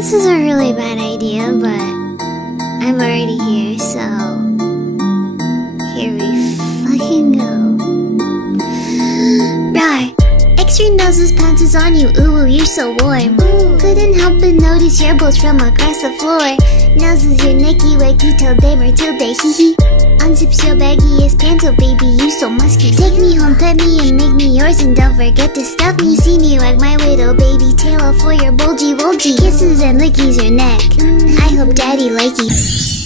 this is a really bad idea, but I'm already here, so here we fucking go. Rawr! Extra noses pounces on you, ooh, you're so warm. Couldn't help but notice your bolts from across the floor. Noses your necky wacky till day Matilda, hee hee. Unzips your baggiest pants, oh baby, you so musky. Take me home, pet me and make me yours, and don't forget to stuff me. See me wag my widow baby tail off for your bolgy wolgy. Kisses and lickies your neck, I hope daddy like you.